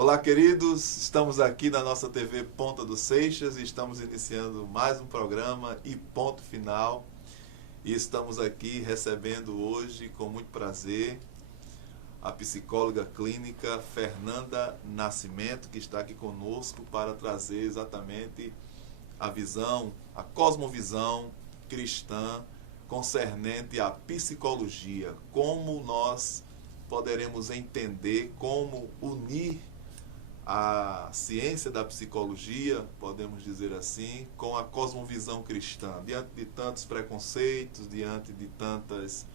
Olá, queridos, estamos aqui na nossa TV Ponta dos Seixas e estamos iniciando mais um programa e ponto final. E estamos aqui recebendo hoje, com muito prazer, a psicóloga clínica Fernanda Nascimento, que está aqui conosco para trazer exatamente a visão, a cosmovisão cristã concernente à psicologia. Como nós poderemos entender, como unir a ciência da psicologia, podemos dizer assim, com a cosmovisão cristã, diante de tantos preconceitos, diante de tantas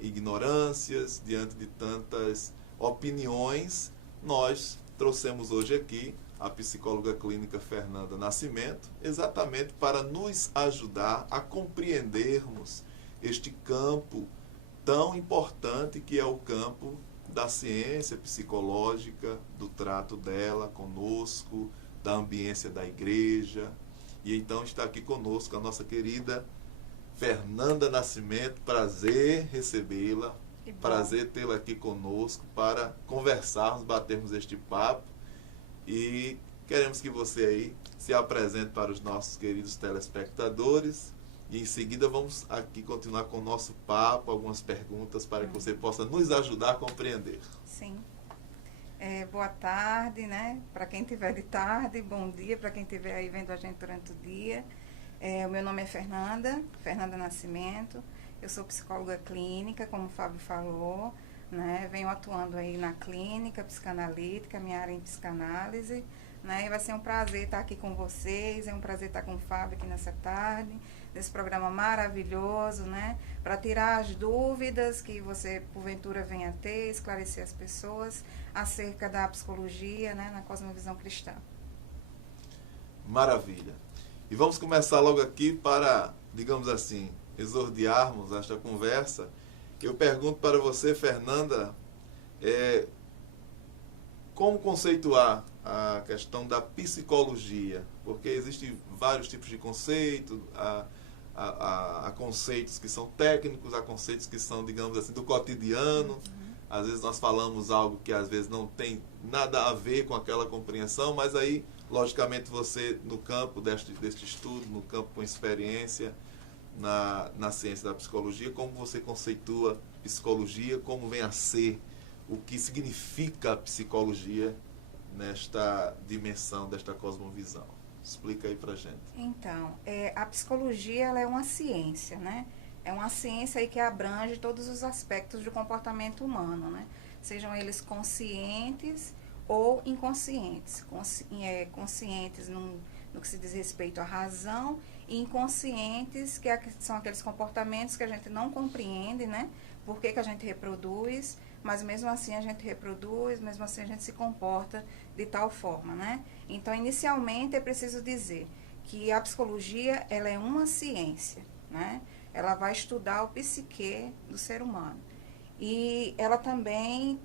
ignorâncias, diante de tantas opiniões. Nós trouxemos hoje aqui a psicóloga clínica Fernanda Nascimento, exatamente para nos ajudar a compreendermos este campo tão importante que é o campo da ciência psicológica, do trato dela conosco, da ambiência da igreja. E então está aqui conosco a nossa querida Fernanda Nascimento. Prazer recebê-la, prazer tê-la aqui conosco para conversarmos, batermos este papo. E queremos que você aí se apresente para os nossos queridos telespectadores. E em seguida vamos aqui continuar com o nosso papo, algumas perguntas para que você possa nos ajudar a compreender. Sim. Boa tarde, né? Para quem estiver de tarde, bom dia para quem estiver aí vendo a gente durante o dia. O meu nome é Fernanda Nascimento. Eu sou psicóloga clínica, como o Fábio falou, né? Venho atuando aí na clínica psicanalítica, minha área em psicanálise, né? E vai ser um prazer estar aqui com vocês, é um prazer estar com o Fábio aqui nessa tarde, nesse programa maravilhoso, né? Para tirar as dúvidas que você, porventura, venha a ter, esclarecer as pessoas acerca da psicologia, né? Na cosmovisão cristã. Maravilha. E vamos começar logo aqui para, digamos assim, exordiarmos esta conversa. Eu pergunto para você, Fernanda, como conceituar a questão da psicologia? Porque existem vários tipos de conceitos, há conceitos que são técnicos, há conceitos que são, digamos assim, do cotidiano. Às vezes nós falamos algo que às vezes não tem nada a ver com aquela compreensão, mas aí, logicamente, você, no campo deste estudo, no campo com experiência na ciência da psicologia, como você conceitua psicologia, como vem a ser, o que significa a psicologia nesta dimensão, desta cosmovisão? Explica aí pra gente. Então, a psicologia ela é uma ciência, né? É uma ciência aí que abrange todos os aspectos do comportamento humano, né? Sejam eles conscientes ou inconscientes. Conscientes no que se diz respeito à razão e inconscientes, que são aqueles comportamentos que a gente não compreende, né? Por que a gente reproduz, mas mesmo assim a gente reproduz, mesmo assim a gente se comporta de tal forma, né? Então, inicialmente é preciso dizer que a psicologia ela é uma ciência, né? Ela vai estudar o psique do ser humano. E ela também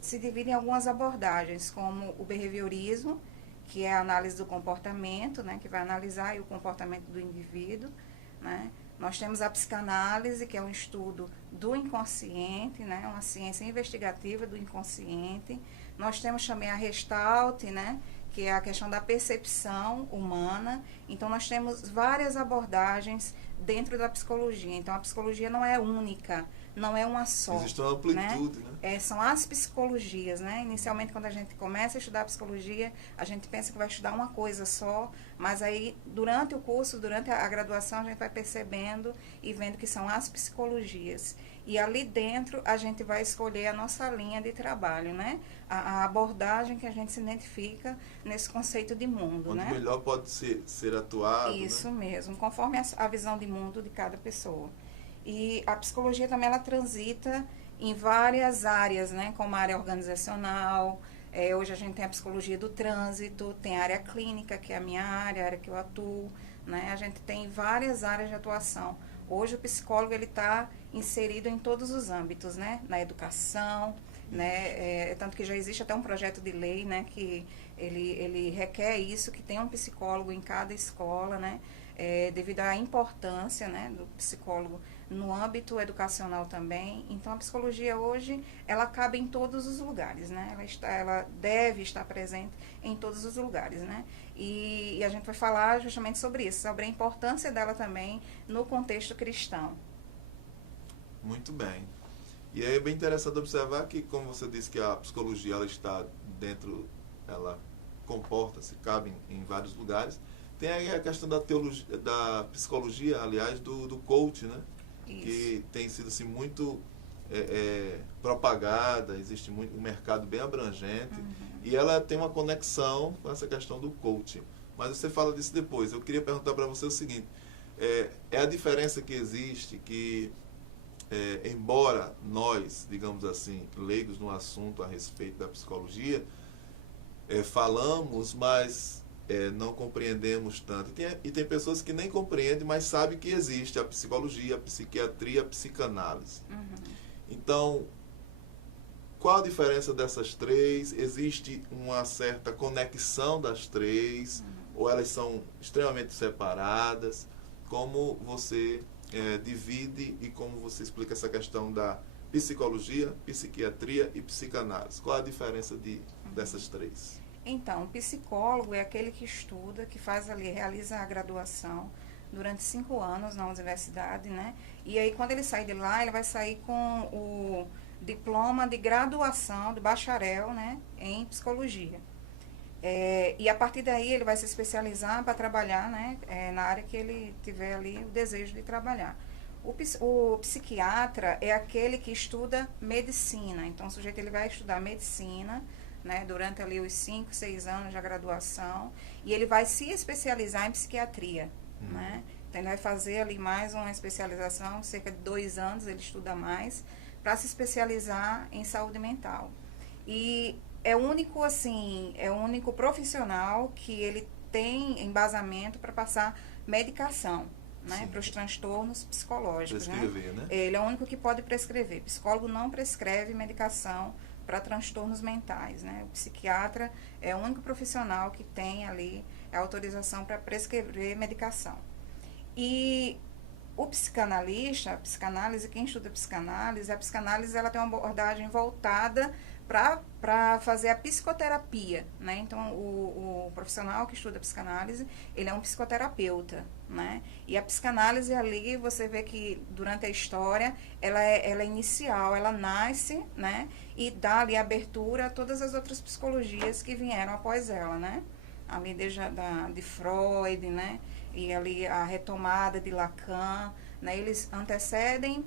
se divide em algumas abordagens, como o behaviorismo, que é a análise do comportamento, né? Que vai analisar aí o comportamento do indivíduo, né? Nós temos a psicanálise, que é um estudo do inconsciente, né? Uma ciência investigativa do inconsciente. Nós temos também a Gestalt, né? Que é a questão da percepção humana. Então, nós temos várias abordagens dentro da psicologia. Então, a psicologia não é única, não é uma só. Existe uma amplitude, né? São as psicologias, né? Inicialmente, quando a gente começa a estudar a psicologia, a gente pensa que vai estudar uma coisa só, mas aí, durante o curso, durante a graduação, a gente vai percebendo e vendo que são as psicologias. E ali dentro, a gente vai escolher a nossa linha de trabalho, né? A abordagem que a gente se identifica nesse conceito de mundo, Onde né? melhor pode ser atuado. Isso, né? mesmo, conforme a visão de mundo de cada pessoa. E a psicologia também, ela transita em várias áreas, né? Como a área organizacional. Hoje a gente tem a psicologia do trânsito, tem a área clínica, que é a minha área, a área que eu atuo, né? A gente tem várias áreas de atuação. Hoje o psicólogo ele está inserido em todos os âmbitos, né? Na educação, né? Tanto que já existe até um projeto de lei, né? Que ele requer isso, que tenha um psicólogo em cada escola, né? Devido à importância, né? Do psicólogo no âmbito educacional também. Então, a psicologia hoje, ela cabe em todos os lugares, né? Ela deve estar presente em todos os lugares, né? E a gente vai falar justamente sobre isso, sobre a importância dela também no contexto cristão. Muito bem. E aí é bem interessante observar que, como você disse, que a psicologia ela está dentro, ela comporta-se, cabe em vários lugares. Tem aí a questão da teologia, da psicologia, aliás, do coach, né? Isso. Que tem sido assim, muito propagada, existe muito, um mercado bem abrangente, e ela tem uma conexão com essa questão do coaching. Mas você fala disso depois. Eu queria perguntar para você o seguinte, é a diferença que existe que, embora nós, digamos assim, leigos no assunto a respeito da psicologia, falamos, mas não compreendemos tanto. E tem pessoas que nem compreendem, mas sabem que existe a psicologia, a psiquiatria, a psicanálise. Então, qual a diferença dessas três? Existe uma certa conexão das três? Ou elas são extremamente separadas? Como você divide e como você explica essa questão da psicologia, psiquiatria e psicanálise? Qual a diferença dessas três? Então, o psicólogo é aquele que estuda, que faz ali, realiza a graduação durante 5 anos na universidade, né? E aí, quando ele sair de lá, ele vai sair com o diploma de graduação, de bacharel, né, em psicologia. E a partir daí, ele vai se especializar para trabalhar, né, na área que ele tiver ali o desejo de trabalhar. O psiquiatra é aquele que estuda medicina. Então, o sujeito ele vai estudar medicina, né, durante ali os 5, 6 anos da graduação, e ele vai se especializar em psiquiatria, né? Então, ele vai fazer ali mais uma especialização, cerca de 2 anos ele estuda mais, para se especializar em saúde mental. E é o único profissional que ele tem embasamento para passar medicação, né, para os transtornos psicológicos. Prescrever, né? Ele é o único que pode prescrever. O psicólogo não prescreve medicação para transtornos mentais, né? O psiquiatra é o único profissional que tem ali a autorização para prescrever medicação. E o psicanalista, a psicanálise, quem estuda a psicanálise ela tem uma abordagem voltada para fazer a psicoterapia, né? Então, o profissional que estuda psicanálise, ele é um psicoterapeuta, né? E a psicanálise ali, você vê que durante a história, ela é inicial, ela nasce, né? E dá ali abertura a todas as outras psicologias que vieram após ela, né? Ali desde de Freud, né? E ali a retomada de Lacan, né? Eles antecedem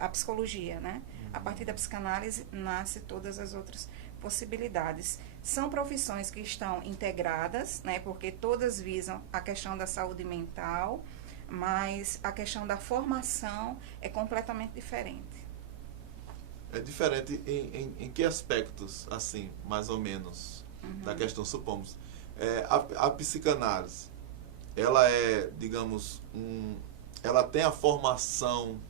a psicologia, né? A partir da psicanálise nasce todas as outras possibilidades. São profissões que estão integradas, né? Porque todas visam a questão da saúde mental, mas a questão da formação é completamente diferente. É diferente em que aspectos, assim, mais ou menos, da questão, supomos. A psicanálise, ela é, digamos, ela tem a formação,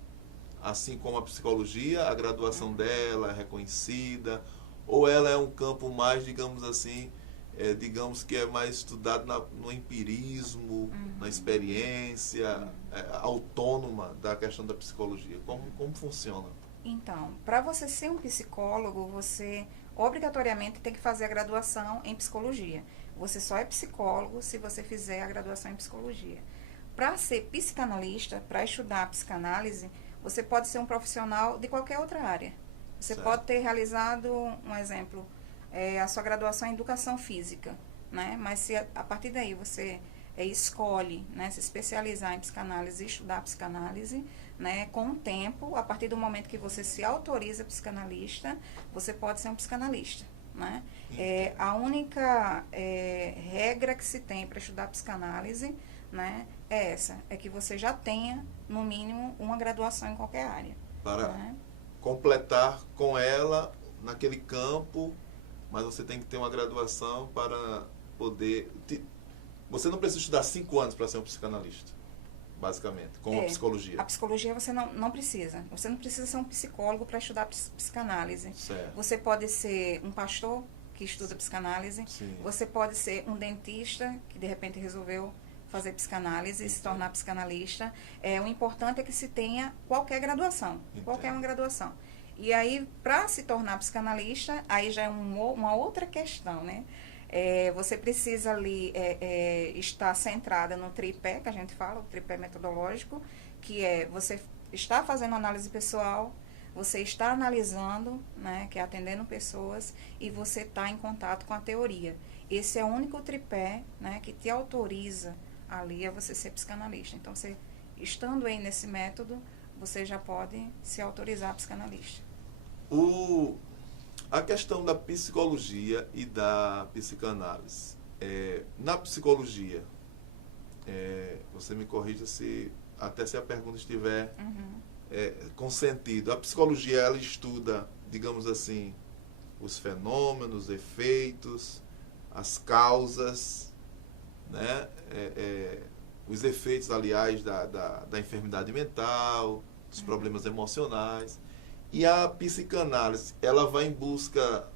assim como a psicologia, a graduação dela é reconhecida, ou ela é um campo mais, digamos assim, digamos que é mais estudado no empirismo, na experiência autônoma da questão da psicologia? Como funciona? Então, para você ser um psicólogo, você obrigatoriamente tem que fazer a graduação em psicologia. Você só é psicólogo se você fizer a graduação em psicologia. Para ser psicanalista, para estudar a psicanálise, você pode ser um profissional de qualquer outra área. Você Certo. pode ter realizado, um exemplo, a sua graduação em educação física, né? Mas se a partir daí você escolhe, né, se especializar em psicanálise e estudar psicanálise, né, com o tempo, a partir do momento que você se autoriza psicanalista, você pode ser um psicanalista, né? A única regra que se tem para estudar psicanálise, né, é essa, é que você já tenha, no mínimo, uma graduação em qualquer área. Para né? completar com ela naquele campo, mas você tem que ter uma graduação para poder... Você não precisa estudar 5 anos para ser um psicanalista, basicamente, com a psicologia. A psicologia você não precisa. Você não precisa ser um psicólogo para estudar psicanálise. Certo. Você pode ser um pastor que estuda psicanálise. Sim. Você pode ser um dentista que de repente resolveu fazer psicanálise e se tornar psicanalista. O importante é que se tenha qualquer graduação, qualquer uma graduação. E aí, para se tornar psicanalista, aí já é uma outra questão, né? Você precisa ali estar centrada no tripé, que a gente fala, o tripé metodológico, que você está fazendo análise pessoal, você está analisando, né, que é atendendo pessoas, e você está em contato com a teoria. Esse é o único tripé, né, que te autoriza ali a você ser psicanalista. Então, você, estando aí nesse método, você já pode se autorizar psicanalista. A questão da psicologia e da psicanálise. Na psicologia, você me corrija se a pergunta estiver com sentido. A psicologia, ela estuda, digamos assim, os fenômenos, os efeitos, as causas, né? Os efeitos, aliás, da enfermidade mental, dos problemas emocionais. E a psicanálise, ela vai em busca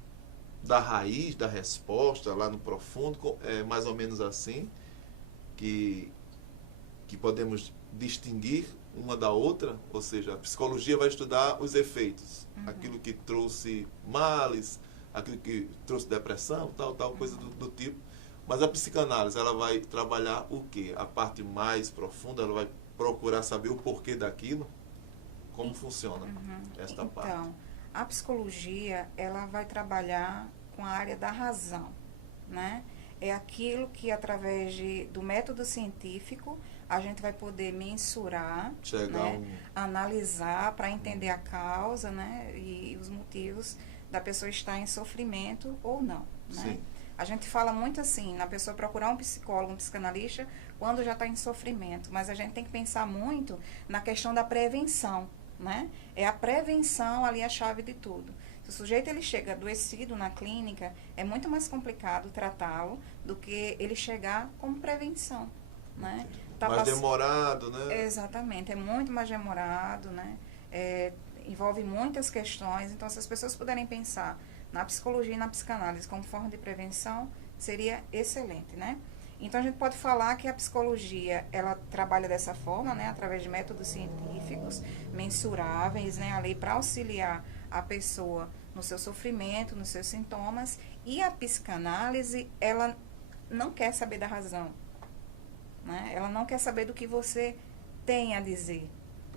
da raiz, da resposta, lá no profundo, mais ou menos assim, que podemos distinguir uma da outra, ou seja, a psicologia vai estudar os efeitos, aquilo que trouxe males, aquilo que trouxe depressão, tal coisa do tipo. Mas a psicanálise, ela vai trabalhar o quê? A parte mais profunda, ela vai procurar saber o porquê daquilo, como funciona esta parte. Então, a psicologia, ela vai trabalhar com a área da razão, né? É aquilo que, através do método científico, a gente vai poder mensurar, né? Analisar para entender a causa, né? E os motivos da pessoa estar em sofrimento ou não, né? Sim. A gente fala muito assim, na pessoa procurar um psicólogo, um psicanalista, quando já está em sofrimento. Mas a gente tem que pensar muito na questão da prevenção, né? É a prevenção ali a chave de tudo. Se o sujeito ele chega adoecido na clínica, é muito mais complicado tratá-lo do que ele chegar como prevenção, né? Mais demorado, né? Exatamente, é muito mais demorado, né? Envolve muitas questões. Então, se as pessoas puderem pensar na psicologia e na psicanálise como forma de prevenção, seria excelente, né? Então, a gente pode falar que a psicologia, ela trabalha dessa forma, né? Através de métodos científicos, mensuráveis, né? Ali para auxiliar a pessoa no seu sofrimento, nos seus sintomas. E a psicanálise, ela não quer saber da razão, né? Ela não quer saber do que você tem a dizer,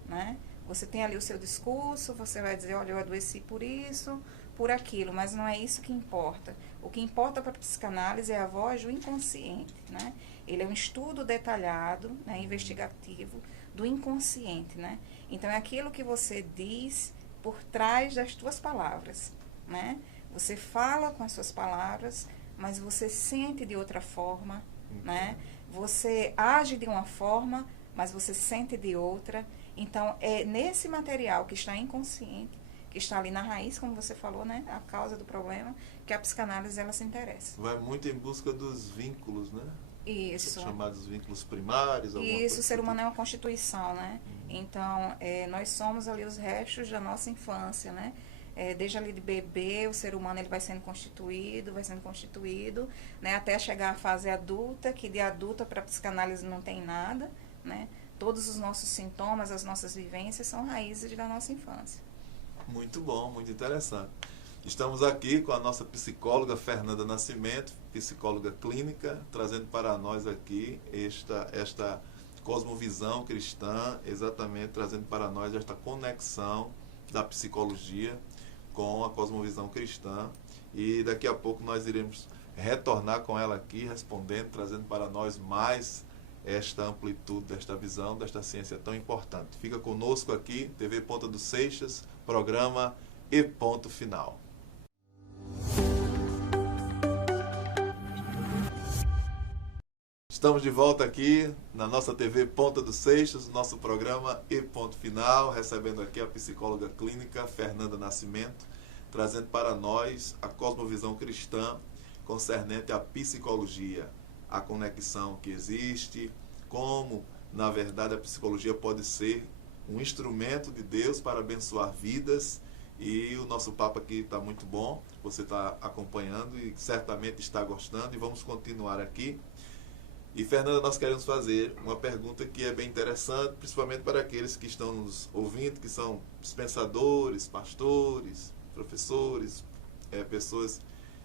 né? Você tem ali o seu discurso, você vai dizer, olha, eu adoeci por isso, por aquilo, mas não é isso que importa. O que importa para a psicanálise é a voz do inconsciente, né? Ele é um estudo detalhado, né, investigativo do inconsciente, né? Então, é aquilo que você diz por trás das tuas palavras, né? Você fala com as suas palavras, mas você sente de outra forma, né? Você age de uma forma, mas você sente de outra. Então, é nesse material que está inconsciente, que está ali na raiz, como você falou, né? A causa do problema, que a psicanálise, ela se interessa. Vai muito em busca dos vínculos, né? Isso. Chamados vínculos primários. Isso, o ser humano é uma constituição, né? Então, nós somos ali os restos da nossa infância, né? Desde ali de bebê, o ser humano ele vai sendo constituído, né? Até chegar à fase adulta, que de adulta para a psicanálise não tem nada, né? Todos os nossos sintomas, as nossas vivências são raízes da nossa infância. Muito bom, muito interessante. Estamos aqui com a nossa psicóloga Fernanda Nascimento, psicóloga clínica, trazendo para nós aqui esta cosmovisão cristã, exatamente trazendo para nós esta conexão da psicologia com a cosmovisão cristã. E daqui a pouco nós iremos retornar com ela aqui, respondendo, trazendo para nós mais esta amplitude desta visão, desta ciência tão importante. Fica conosco aqui, TV Ponta dos Seixas, programa E Ponto Final. Estamos de volta aqui na nossa TV Ponta dos Seixas, nosso programa E Ponto Final, recebendo aqui a psicóloga clínica Fernanda Nascimento, trazendo para nós a cosmovisão cristã concernente à psicologia, a conexão que existe, como, na verdade, a psicologia pode ser um instrumento de Deus para abençoar vidas. E o nosso papo aqui está muito bom, você está acompanhando e certamente está gostando, e vamos continuar aqui. E, Fernanda, nós queremos fazer uma pergunta que é bem interessante, principalmente para aqueles que estão nos ouvindo, que são dispensadores, pastores, professores, pessoas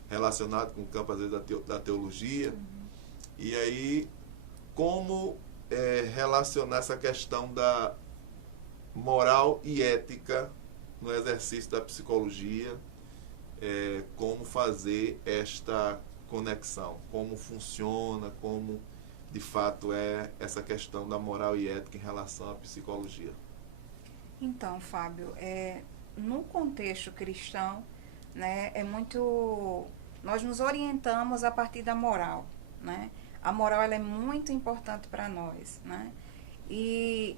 relacionadas com o campo, às vezes, da teologia. E aí, como relacionar essa questão da moral e ética no exercício da psicologia, como fazer esta conexão, como funciona, como de fato é essa questão da moral e ética em relação à psicologia. Então, Fábio, no contexto cristão, né, nós nos orientamos a partir da moral, né? A moral ela é muito importante para nós, né? E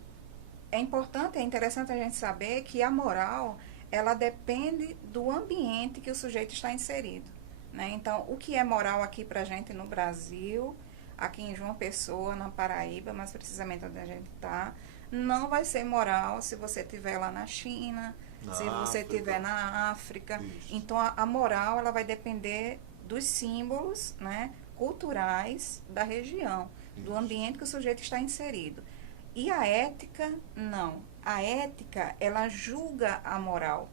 é interessante a gente saber que a moral, ela depende do ambiente que o sujeito está inserido, né? Então, o que é moral aqui para a gente no Brasil, aqui em João Pessoa, na Paraíba, mais precisamente onde a gente está, não vai ser moral se você estiver lá na China, se você estiver na África. Isso. Então, a moral ela vai depender dos símbolos, né, culturais da região, do ambiente que o sujeito está inserido. E a ética, não. A ética, ela julga a moral,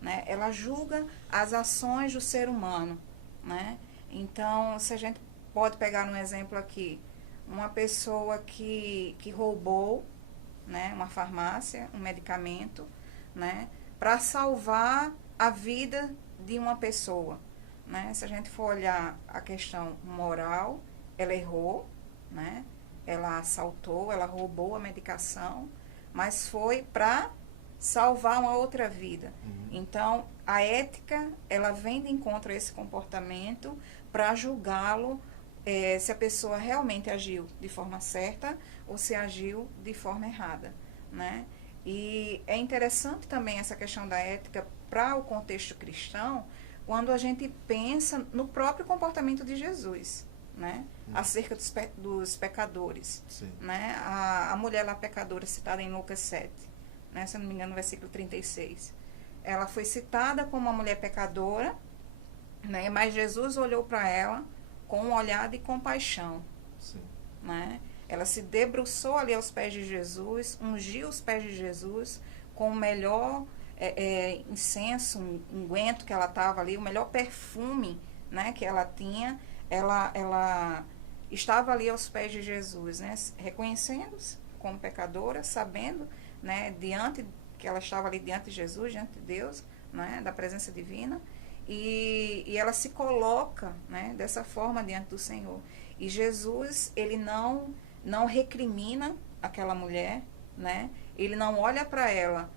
né? Ela julga as ações do ser humano, né? Então, se a gente pode pegar um exemplo aqui, uma pessoa que roubou, né, uma farmácia, um medicamento, né, para salvar a vida de uma pessoa, né? Se a gente for olhar a questão moral, ela errou, né? Ela assaltou, ela roubou a medicação, mas foi para salvar uma outra vida. Então, a ética, ela vem de encontro a esse comportamento para julgá-lo, se a pessoa realmente agiu de forma certa ou se agiu de forma errada, né? E é interessante também essa questão da ética para o contexto cristão, quando a gente pensa no próprio comportamento de Jesus, né? Acerca dos pecadores. Sim. Né? A mulher lá pecadora, citada em Lucas 7, né? Se eu não me engano, no versículo 36. Ela foi citada como uma mulher pecadora, né? Mas Jesus olhou para ela com um olhar de compaixão. Sim. Né? Ela se debruçou ali aos pés de Jesus, ungiu os pés de Jesus com o melhor incenso, unguento que ela estava ali, o melhor perfume, né, que ela tinha. Ela estava ali aos pés de Jesus, né, reconhecendo-se como pecadora, sabendo, né, que ela estava ali diante de Jesus, diante de Deus, né, da presença divina, e ela se coloca, né, dessa forma diante do Senhor. E Jesus, ele não recrimina aquela mulher, né? Ele não olha para ela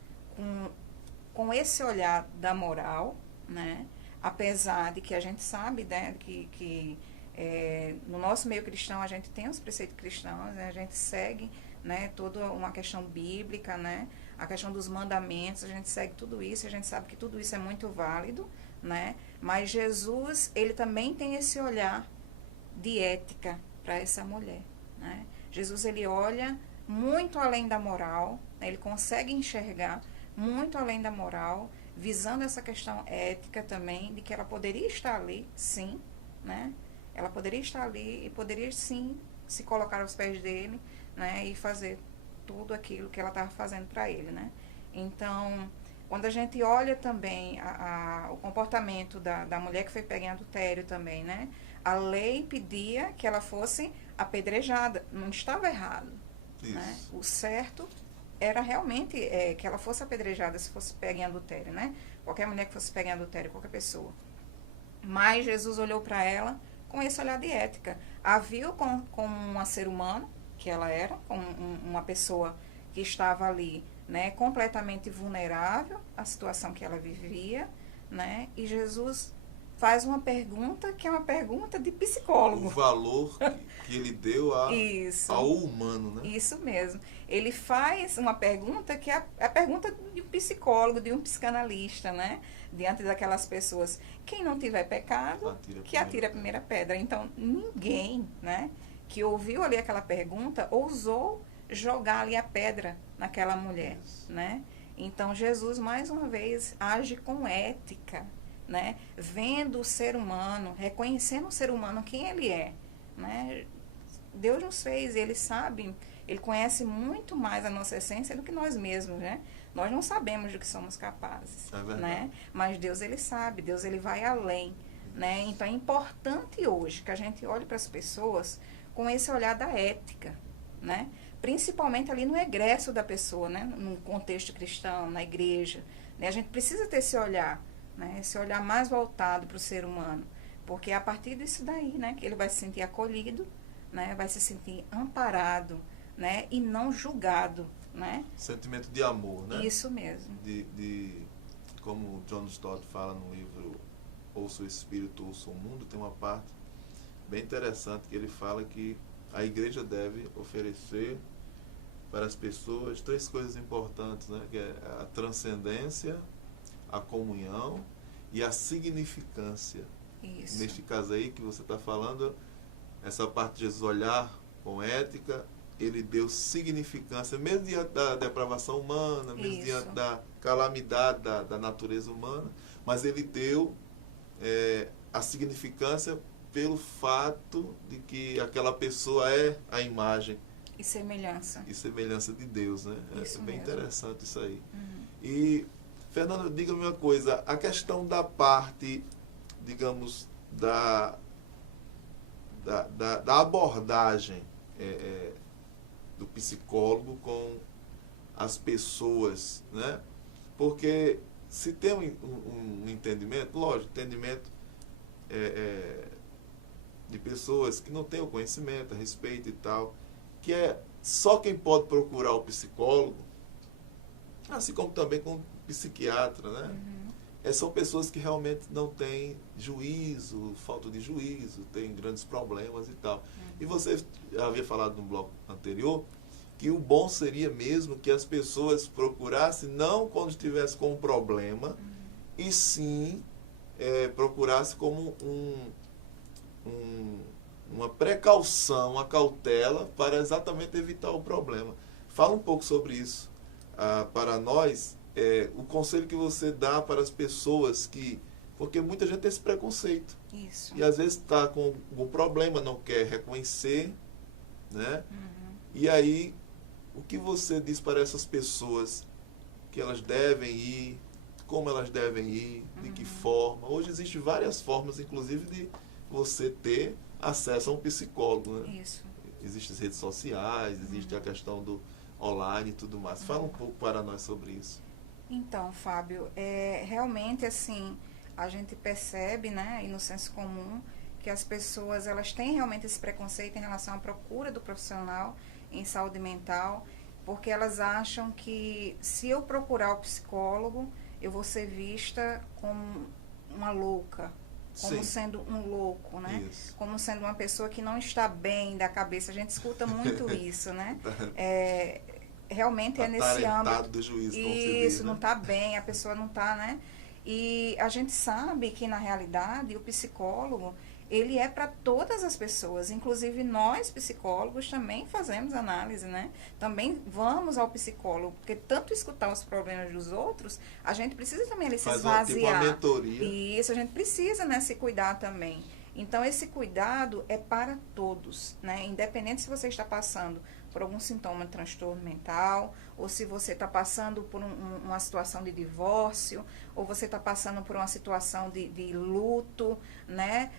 com esse olhar da moral, né? Apesar de que a gente sabe, né, que no nosso meio cristão a gente tem os preceitos cristãos, né? A gente segue, né, toda uma questão bíblica, né? A questão dos mandamentos, a gente segue tudo isso, a gente sabe que tudo isso é muito válido, né? Mas Jesus, ele também tem esse olhar de ética para essa mulher, né? Jesus, ele olha muito além da moral, né? Ele consegue enxergar muito além da moral, visando essa questão ética também, de que ela poderia estar ali, sim, né? Ela poderia estar ali e poderia, sim, se colocar aos pés dele, né? E fazer tudo aquilo que ela estava fazendo para ele, né? Então, quando a gente olha também o comportamento da mulher que foi pega em adultério também, né? A lei pedia que ela fosse apedrejada, não estava errado, né? O certo era realmente que ela fosse apedrejada se fosse pega em adultério, né? Qualquer mulher que fosse pega em adultério, qualquer pessoa. Mas Jesus olhou para ela com esse olhar de ética. A viu como uma ser humano, que ela era, como uma pessoa que estava ali, né, completamente vulnerável à situação que ela vivia, né? E Jesus faz uma pergunta que é uma pergunta de psicólogo. O valor que ele deu ao humano, né? Isso mesmo. Ele faz uma pergunta que é a pergunta de um psicólogo, de um psicanalista, né? Diante daquelas pessoas. Quem não tiver pecado, que atire a primeira pedra. Então, ninguém, né, que ouviu ali aquela pergunta, ousou jogar ali a pedra naquela mulher, né? Então, Jesus, mais uma vez, age com ética, né? Vendo o ser humano, reconhecendo o ser humano quem ele é, né? Deus nos fez, Ele sabe, Ele conhece muito mais a nossa essência do que nós mesmos, né? Nós não sabemos do que somos capazes, É verdade. né? Mas Deus, Ele sabe, Deus, Ele vai além, né? Então é importante hoje que a gente olhe para as pessoas com esse olhar da ética, né? Principalmente ali no egresso da pessoa, né? No contexto cristão, na igreja, né? A gente precisa ter esse olhar, né? Esse olhar mais voltado para o ser humano, porque é a partir disso daí, né, que ele vai se sentir acolhido, né? Vai se sentir amparado, né? E não julgado, né? Sentimento de amor, né? Isso mesmo. Como John Stott fala no livro Ouça o Espírito, Ouça o Mundo, tem uma parte bem interessante que ele fala que a igreja deve oferecer para as pessoas 3 coisas importantes, né? Que é a transcendência, a comunhão e a significância. Isso. Neste caso aí que você está falando, essa parte de Jesus olhar com ética, ele deu significância, mesmo diante da depravação humana, mesmo Isso. diante da calamidade da natureza humana, mas ele deu a significância pelo fato de que aquela pessoa é a imagem E semelhança. e semelhança de Deus, né? Isso É bem mesmo. interessante isso aí. Uhum. E, Fernando, diga-me uma coisa, a questão da parte, digamos, da abordagem do psicólogo com as pessoas, né? Porque se tem um entendimento, lógico, entendimento de pessoas que não têm o conhecimento a respeito e tal, que é só quem pode procurar o psicólogo, assim como também com o psiquiatra, né? Uhum. São pessoas que realmente não têm juízo, falta de juízo, têm grandes problemas e tal. E você havia falado no bloco anterior que o bom seria mesmo que as pessoas procurassem, não quando estivesse com um problema, e sim procurasse como uma precaução, uma cautela para exatamente evitar o problema. Fala um pouco sobre isso para nós, o conselho que você dá para as pessoas que... Porque muita gente tem esse preconceito. Isso. E às vezes está com algum problema, não quer reconhecer, né? Uhum. E aí, o que você diz para essas pessoas que elas devem ir, como elas devem ir, de que forma? Hoje existem várias formas, inclusive, de você ter acesso a um psicólogo, né? Isso. Existem as redes sociais, existe a questão do online e tudo mais. Fala um pouco para nós sobre isso. Então, Fábio, realmente assim, a gente percebe, né, e no senso comum, que as pessoas, elas têm realmente esse preconceito em relação à procura do profissional em saúde mental, porque elas acham que se eu procurar o psicólogo, eu vou ser vista como uma louca, como Sim. sendo um louco, né? Isso. Como sendo uma pessoa que não está bem da cabeça. A gente escuta muito isso, né? Realmente é nesse Atarentado âmbito. do juízo, como se Isso, diz, né? não está bem, a pessoa não está, né? E a gente sabe que, na realidade, o psicólogo, ele é para todas as pessoas. Inclusive, nós, psicólogos, também fazemos análise, né? Também vamos ao psicólogo, porque tanto escutar os problemas dos outros, a gente precisa também ali se esvaziar. Uma mentoria. E isso, a gente precisa, né, se cuidar também. Então, esse cuidado é para todos, né? Independente se você está passando por algum sintoma de transtorno mental, ou se você está passando por uma situação de divórcio, ou você está passando por uma situação de luto, né?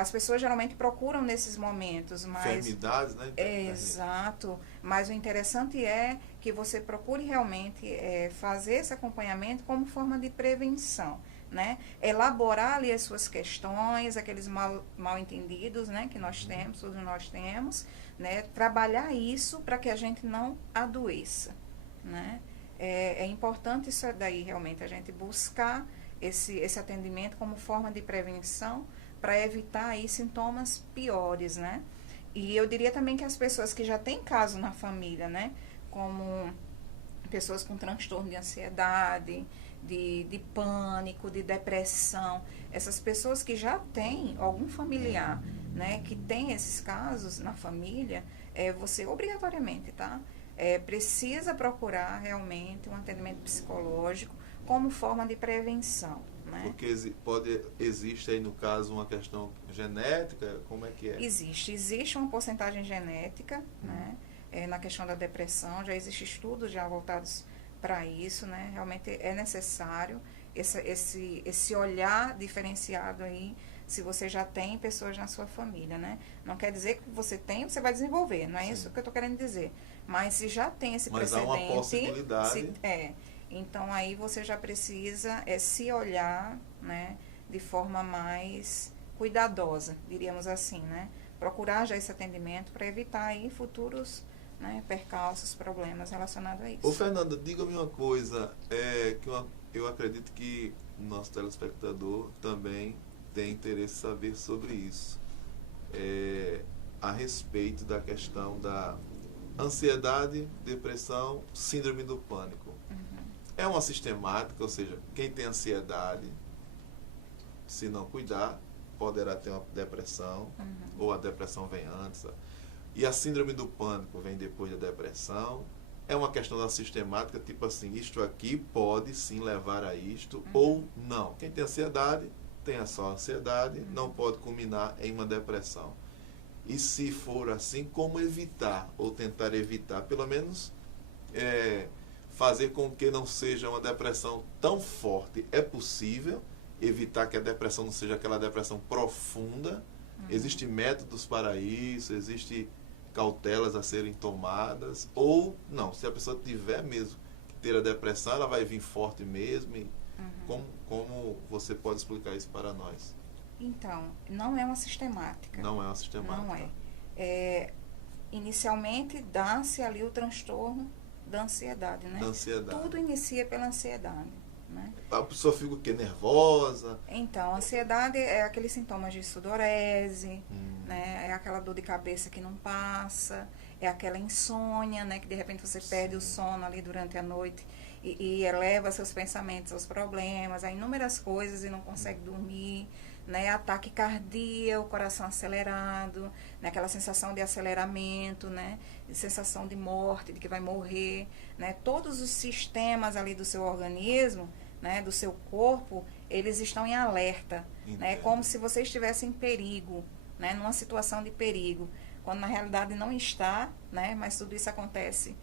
As pessoas geralmente procuram nesses momentos, mas... Enfermidades, né? Exato. Mas o interessante é que você procure realmente fazer esse acompanhamento como forma de prevenção, né? Elaborar ali as suas questões, aqueles mal entendidos, né, que nós temos, todos nós temos, né? Trabalhar isso para que a gente não adoeça, né? É importante isso daí realmente, a gente buscar esse atendimento como forma de prevenção para evitar aí sintomas piores, né? E eu diria também que as pessoas que já têm caso na família, né, como pessoas com transtorno de ansiedade, de pânico, de depressão, essas pessoas que já têm algum familiar, né, que tem esses casos na família, você obrigatoriamente, tá? Precisa procurar realmente um atendimento psicológico como forma de prevenção, né? Porque existe aí, no caso, uma questão genética, como é que é? Existe uma porcentagem genética, né? Na questão da depressão, já existem estudos já voltados para isso, né? Realmente é necessário esse olhar diferenciado aí, se você já tem pessoas na sua família, né? Não quer dizer que você tem, você vai desenvolver, não é Sim. isso que eu estou querendo dizer. Mas se já tem esse Mas precedente... há uma possibilidade. Então aí você já precisa se olhar, né, de forma mais cuidadosa, diríamos assim, né? Procurar já esse atendimento para evitar aí futuros, né, percalços, problemas relacionados a isso. Ô Fernanda, diga-me uma coisa, eu acredito que o nosso telespectador também tem interesse em saber sobre isso, a respeito da questão da ansiedade, depressão, síndrome do pânico. É uma sistemática, ou seja, quem tem ansiedade, se não cuidar, poderá ter uma depressão, ou a depressão vem antes. E a síndrome do pânico vem depois da depressão. É uma questão da sistemática, tipo assim, isto aqui pode sim levar a isto, ou não. Quem tem ansiedade, tem só ansiedade, não pode culminar em uma depressão. E se for assim, como evitar, ou tentar evitar, pelo menos fazer com que não seja uma depressão tão forte? É possível evitar que a depressão não seja aquela depressão profunda? Existem métodos para isso? Existem cautelas a serem tomadas? Ou não, se a pessoa tiver mesmo que ter a depressão, ela vai vir forte mesmo? E como você pode explicar isso para nós? Então, não é uma sistemática. Não é uma sistemática. Não é. Inicialmente, dá-se ali o transtorno da ansiedade, né? Da ansiedade. Tudo inicia pela ansiedade, né? A pessoa fica o quê? Nervosa? Então, a ansiedade é aqueles sintomas de sudorese, né? É aquela dor de cabeça que não passa, é aquela insônia, né? Que de repente você perde o sono ali durante a noite e eleva seus pensamentos aos problemas, a inúmeras coisas e não consegue dormir, né? Ataque cardíaco, o coração acelerado, né? Aquela sensação de aceleramento, né? De sensação de morte, de que vai morrer, né? Todos os sistemas ali do seu organismo, né? Do seu corpo, eles estão em alerta, né? Como se você estivesse em perigo, né? Numa situação de perigo, quando na realidade não está, né? Mas tudo isso acontece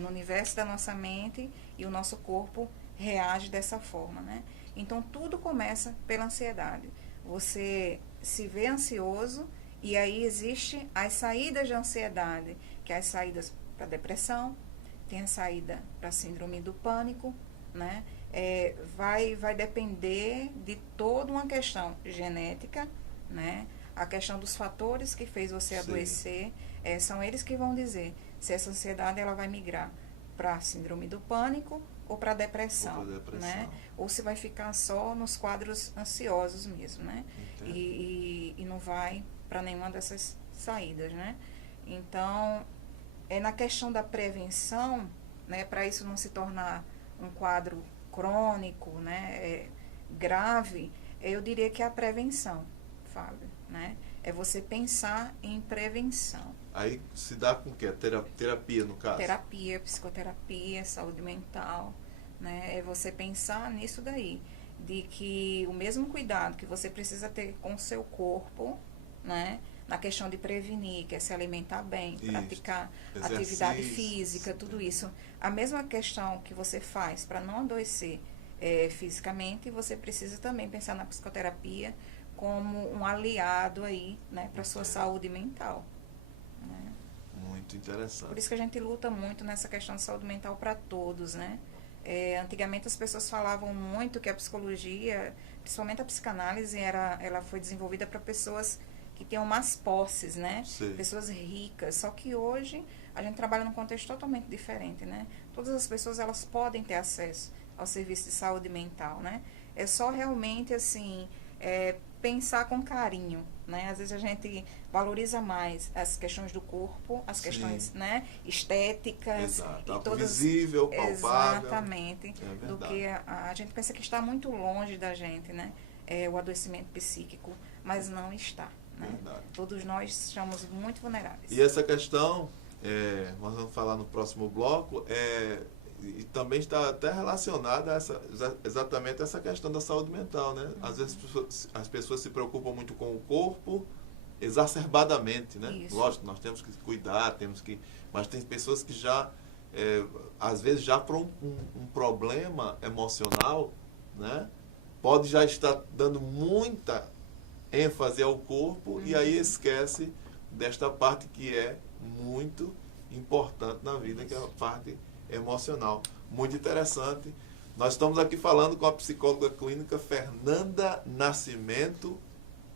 no universo da nossa mente e o nosso corpo reage dessa forma, né? Então tudo começa pela ansiedade. Você se vê ansioso e aí existe as saídas de ansiedade, que é as saídas para depressão, tem a saída para síndrome do pânico, né? Vai depender de toda uma questão genética, né? A questão dos fatores que fez você adoecer, são eles que vão dizer se essa ansiedade ela vai migrar para síndrome do pânico ou para depressão, né? Ou se vai ficar só nos quadros ansiosos mesmo, né? E não vai para nenhuma dessas saídas, né? Então, na questão da prevenção, né? Para isso não se tornar um quadro crônico, né? Grave, eu diria que é a prevenção, Fábio, né? É você pensar em prevenção. Aí se dá com o quê? Terapia, no caso? Terapia, psicoterapia, saúde mental, né? É você pensar nisso daí, de que o mesmo cuidado que você precisa ter com o seu corpo, né? Na questão de prevenir, que é se alimentar bem, praticar atividade física, tudo isso. A mesma questão que você faz para não adoecer fisicamente, você precisa também pensar na psicoterapia como um aliado aí, né? Para a sua saúde mental. Né? Muito interessante. Por isso que a gente luta muito nessa questão de saúde mental para todos, né? Antigamente as pessoas falavam muito que a psicologia, principalmente a psicanálise, ela foi desenvolvida para pessoas que tenham mais posses, né? Sim. Pessoas ricas. Só que hoje a gente trabalha num contexto totalmente diferente, né? Todas as pessoas elas podem ter acesso ao serviço de saúde mental, né? É só realmente assim pensar com carinho, né? Às vezes a gente valoriza mais as questões do corpo, as questões, né, estéticas. Exato. E todas, visível, palpável. Exatamente. Do que a gente pensa que está muito longe da gente, né? O adoecimento psíquico, mas não está. Né? Todos nós somos muito vulneráveis. E essa questão, nós vamos falar no próximo bloco, E também está até relacionada a exatamente essa questão da saúde mental, né? Às vezes as pessoas se preocupam muito com o corpo exacerbadamente, né? Isso. Lógico, nós temos que cuidar, mas tem pessoas que já, às vezes já por um problema emocional, né? Pode já estar dando muita ênfase ao corpo e aí esquece desta parte que é muito importante na vida, que é a parte emocional. Muito interessante. Nós estamos aqui falando com a psicóloga clínica Fernanda Nascimento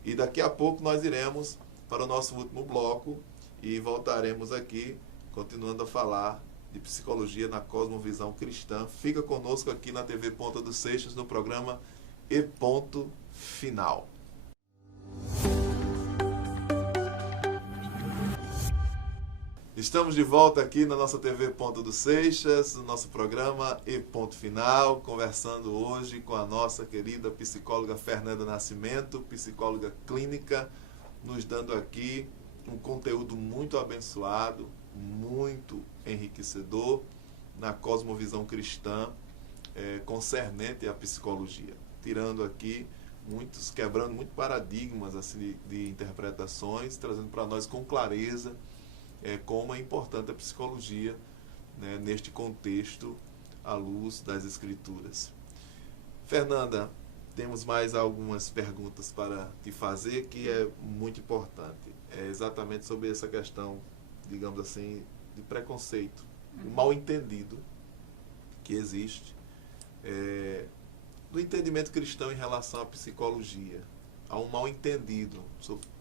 e daqui a pouco nós iremos para o nosso último bloco e voltaremos aqui continuando a falar de psicologia na cosmovisão cristã. Fica conosco aqui na TV Ponta dos Seixas no programa E Ponto Final. Estamos de volta aqui na nossa TV Ponta dos Seixas, no nosso programa E Ponto Final, conversando hoje com a nossa querida psicóloga Fernanda Nascimento, psicóloga clínica, nos dando aqui um conteúdo muito abençoado, muito enriquecedor na cosmovisão cristã concernente à psicologia, tirando aqui quebrando muitos paradigmas assim, de interpretações, trazendo para nós com clareza como é importante a psicologia, né, neste contexto à luz das Escrituras. Fernanda, temos mais algumas perguntas para te fazer que é muito importante. É exatamente sobre essa questão, digamos assim, de preconceito, o mal entendido que existe do entendimento cristão em relação à psicologia. Há um mal entendido.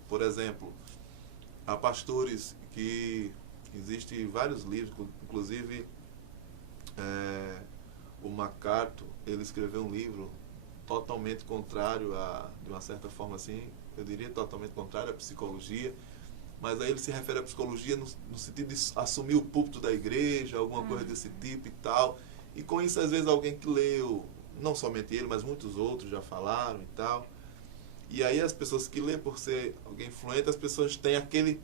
Por exemplo, há pastores que existem vários livros, inclusive o MacArthur, ele escreveu um livro totalmente contrário de uma certa forma assim, eu diria totalmente contrário à psicologia, mas aí ele se refere à psicologia no sentido de assumir o púlpito da igreja, alguma coisa desse tipo e tal, e com isso às vezes alguém que leu, não somente ele, mas muitos outros já falaram e tal, e aí as pessoas que lêem por ser alguém influente, as pessoas têm aquele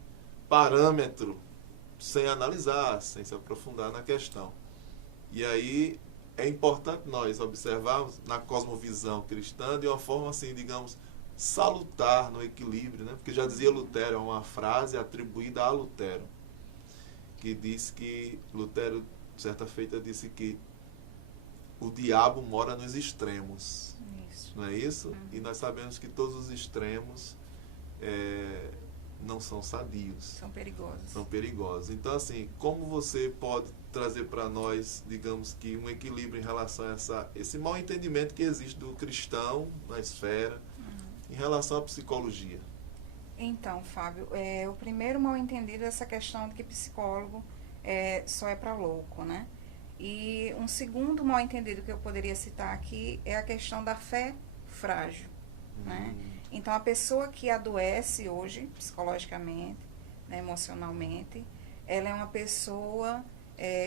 parâmetro sem analisar, sem se aprofundar na questão. E aí é importante nós observarmos na cosmovisão cristã de uma forma assim, digamos, salutar, no equilíbrio, né? Porque já dizia Lutero, é uma frase atribuída a Lutero, que diz que Lutero, certa feita, disse que o diabo mora nos extremos. Isso. Não é isso? E nós sabemos que todos os extremos não são sadios. São perigosos. São perigosos. Então, assim, como você pode trazer para nós, digamos que, um equilíbrio em relação a esse mal entendimento que existe do cristão na esfera, em relação à psicologia? Então, Fábio, o primeiro mal entendido é essa questão de que psicólogo só é para louco, né? E um segundo mal entendido que eu poderia citar aqui é a questão da fé frágil, né? Então, a pessoa que adoece hoje, psicologicamente, né, emocionalmente, ela é uma pessoa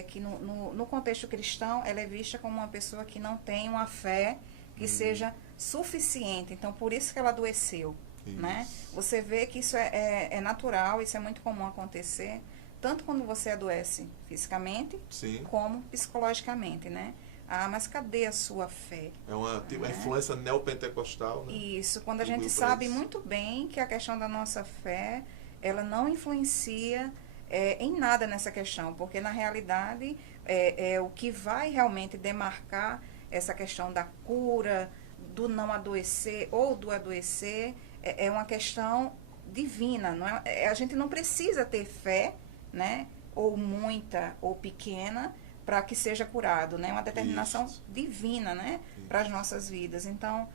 que, no contexto cristão, ela é vista como uma pessoa que não tem uma fé que seja suficiente. Então, por isso que ela adoeceu, né? Você vê que isso é natural, isso é muito comum acontecer, tanto quando você adoece fisicamente, como psicologicamente, né? Ah, mas cadê a sua fé? É uma influência neopentecostal, né? Isso, quando a gente sabe muito bem que a questão da nossa fé, ela não influencia em nada nessa questão, porque na realidade o que vai realmente demarcar essa questão da cura, do não adoecer ou do adoecer, é uma questão divina. Não a gente não precisa ter fé, né? Ou muita ou pequena, para que seja curado, né? Uma determinação divina, né? Para as nossas vidas. Então,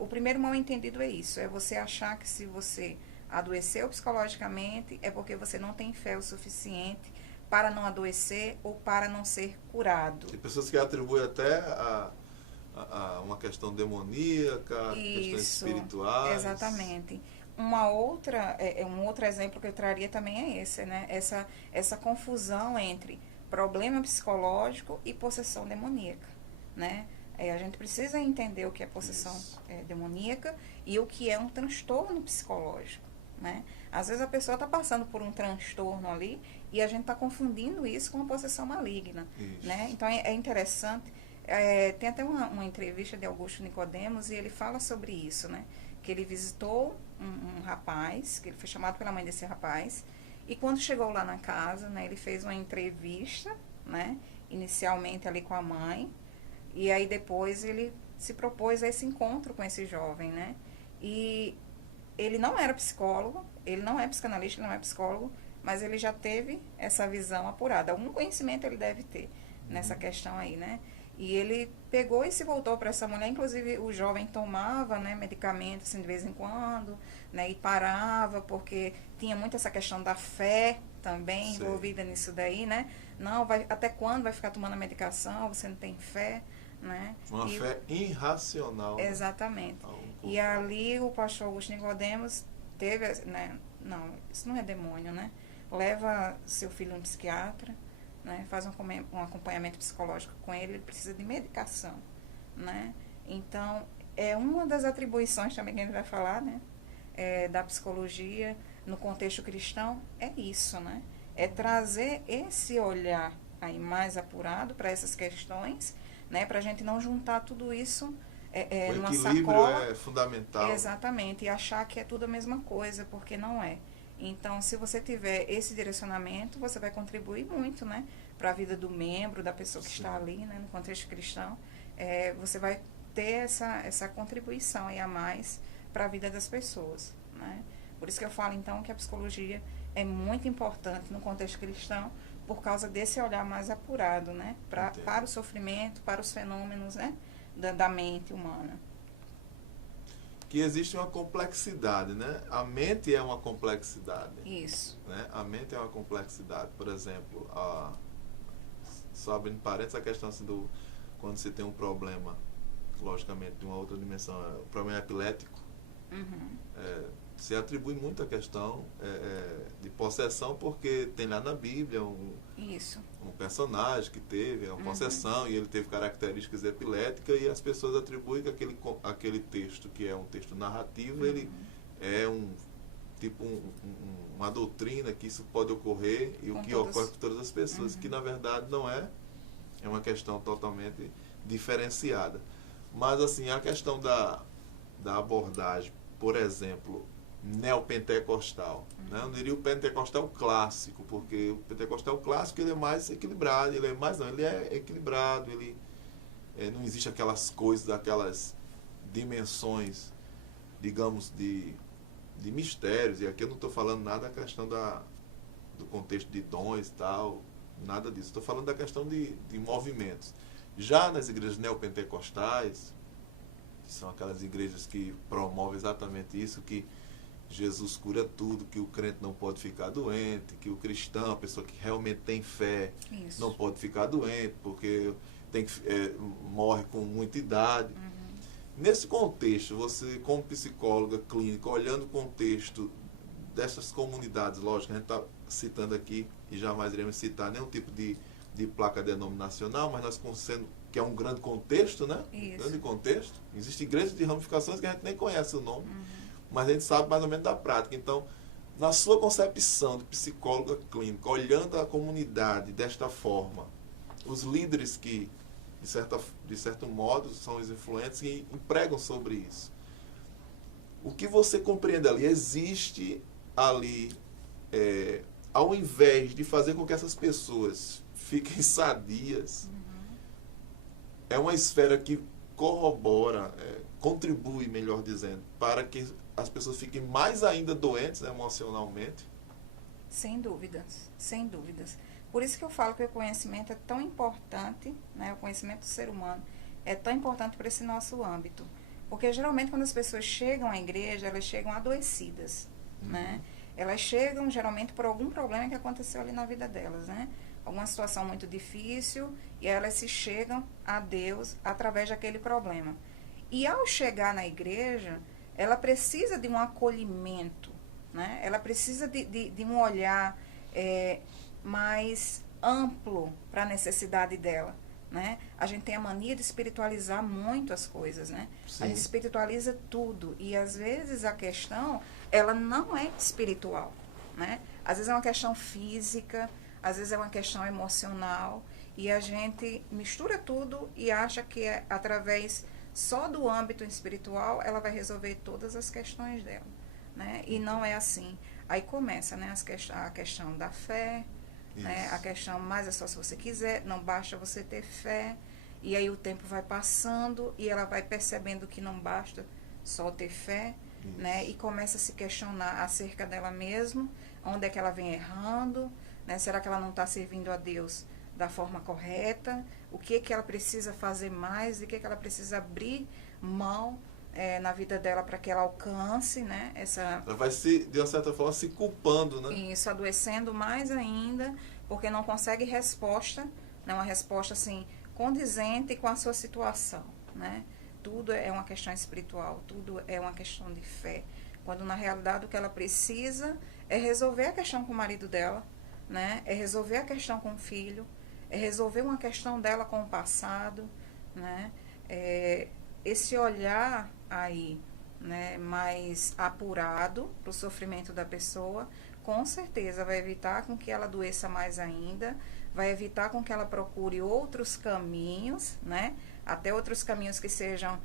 o primeiro mal entendido é isso, é você achar que se você adoeceu psicologicamente, é porque você não tem fé o suficiente para não adoecer ou para não ser curado. Tem pessoas que atribuem até a uma questão demoníaca, questões espirituais. Exatamente. Um outro exemplo que eu traria também é esse, né? Essa confusão entre problema psicológico e possessão demoníaca, né? A gente precisa entender o que é possessão demoníaca e o que é um transtorno psicológico, né? Às vezes a pessoa está passando por um transtorno ali e a gente está confundindo isso com uma possessão maligna, né? Então é interessante. Tem até uma entrevista de Augusto Nicodemos e ele fala sobre isso, né? Que ele visitou um rapaz, que ele foi chamado pela mãe desse rapaz, e quando chegou lá na casa, né, ele fez uma entrevista, né? Inicialmente ali com a mãe, e aí depois ele se propôs a esse encontro com esse jovem, né? E ele não era psicólogo, ele não é psicanalista, ele não é psicólogo, mas ele já teve essa visão apurada. Algum conhecimento ele deve ter nessa questão aí, né? E ele pegou e se voltou para essa mulher. Inclusive, o jovem tomava, né, medicamentos assim, de vez em quando, né, e parava, porque tinha muito essa questão da fé também envolvida nisso daí, né? Não, até quando vai ficar tomando a medicação? Você não tem fé, né? Uma fé irracional. Exatamente. Né? E ali o pastor Augusto Nicodemos teve, né? Não, isso não é demônio, né? Leva seu filho a um psiquiatra, né? Faz um acompanhamento psicológico com ele, ele precisa de medicação, né? Então, é uma das atribuições também que a gente vai falar, né? Da psicologia no contexto cristão, é isso, né? É trazer esse olhar aí mais apurado para essas questões, né? Para a gente não juntar tudo isso o numa equilíbrio sacola. é fundamental. Exatamente, e achar que é tudo a mesma coisa, porque não é. Então, se você tiver esse direcionamento, você vai contribuir muito, né, para a vida do membro, da pessoa que está ali, né, no contexto cristão. Você vai ter essa contribuição aí a mais para a vida das pessoas, né? Por isso que eu falo, então, que a psicologia é muito importante no contexto cristão, por causa desse olhar mais apurado, né, para o sofrimento, para os fenômenos, né, da mente humana. Que existe uma complexidade, né? A mente é uma complexidade. Isso. Né? A mente é uma complexidade. Por exemplo, só abrindo parênteses, a questão assim, quando você tem um problema, logicamente, de uma outra dimensão, o problema epilético, se atribui muito a questão de possessão, porque tem lá na Bíblia um personagem que teve uma possessão e ele teve características epiléticas, e as pessoas atribuem que aquele texto, que é um texto narrativo, ele é uma doutrina, que isso pode ocorrer e o que ocorre com todas as pessoas, que na verdade não é uma questão totalmente diferenciada. Mas assim, a questão da abordagem, por exemplo, neopentecostal, né? Eu diria o pentecostal clássico, porque o pentecostal clássico ele é mais equilibrado, ele é equilibrado, não existe aquelas coisas, aquelas dimensões, digamos, de mistérios, e aqui eu não estou falando nada da questão do contexto de dons e tal, nada disso, estou falando da questão de movimentos. Já nas igrejas neopentecostais, que são aquelas igrejas que promovem exatamente isso, que Jesus cura tudo, que o crente não pode ficar doente, que o cristão, a pessoa que realmente tem fé, não pode ficar doente, porque morre com muita idade. Nesse contexto, você, como psicóloga clínica, olhando o contexto dessas comunidades, lógico, a gente está citando aqui, e jamais iremos citar nenhum tipo de placa denominacional, mas nós conhecemos que é um grande contexto, né? Um grande contexto. Existem igrejas de ramificações que a gente nem conhece o nome, mas a gente sabe mais ou menos da prática. Então, na sua concepção de psicóloga clínica, olhando a comunidade desta forma, os líderes que, de certo modo, são os influentes e empregam sobre isso, o que você compreende ali? Existe ali, ao invés de fazer com que essas pessoas fiquem sadias, é uma esfera que corrobora, contribui, melhor dizendo, para que as pessoas fiquem mais ainda doentes, né, emocionalmente? Sem dúvidas, sem dúvidas. Por isso que eu falo que o conhecimento é tão importante, né, o conhecimento do ser humano é tão importante para esse nosso âmbito. Porque geralmente quando as pessoas chegam à igreja, elas chegam adoecidas, né? Elas chegam geralmente por algum problema que aconteceu ali na vida delas, né? Alguma situação muito difícil, e elas se chegam a Deus através daquele problema. E ao chegar na igreja, ela precisa de um acolhimento, né? Ela precisa de um olhar mais amplo para a necessidade dela, né? A gente tem a mania de espiritualizar muito as coisas, né? Sim. A gente espiritualiza tudo, e às vezes a questão ela não é espiritual, né? Às vezes é uma questão física, às vezes é uma questão emocional, e a gente mistura tudo e acha que é através só do âmbito espiritual ela vai resolver todas as questões dela, né? E não é assim. Aí começa, né, a questão da fé, né? A questão, mas é só se você quiser, não basta você ter fé. E aí o tempo vai passando e ela vai percebendo que não basta só ter fé, né? E começa a se questionar acerca dela mesma, onde é que ela vem errando, né? Será que ela não está servindo a Deus da forma correta? O que que ela precisa fazer mais? O que que ela precisa abrir mão na vida dela para que ela alcance, né? Ela vai se, de uma certa forma, se culpando, né? Isso, adoecendo mais ainda, porque não consegue resposta, né? Uma resposta assim condizente com a sua situação, né? Tudo é uma questão espiritual, tudo é uma questão de fé. Quando na realidade o que ela precisa é resolver a questão com o marido dela, né? É resolver a questão com o filho, é resolver uma questão dela com o passado, né? Esse olhar aí, né, mais apurado para o sofrimento da pessoa, com certeza vai evitar com que ela adoeça mais ainda, vai evitar com que ela procure outros caminhos, né? Até outros caminhos que sejam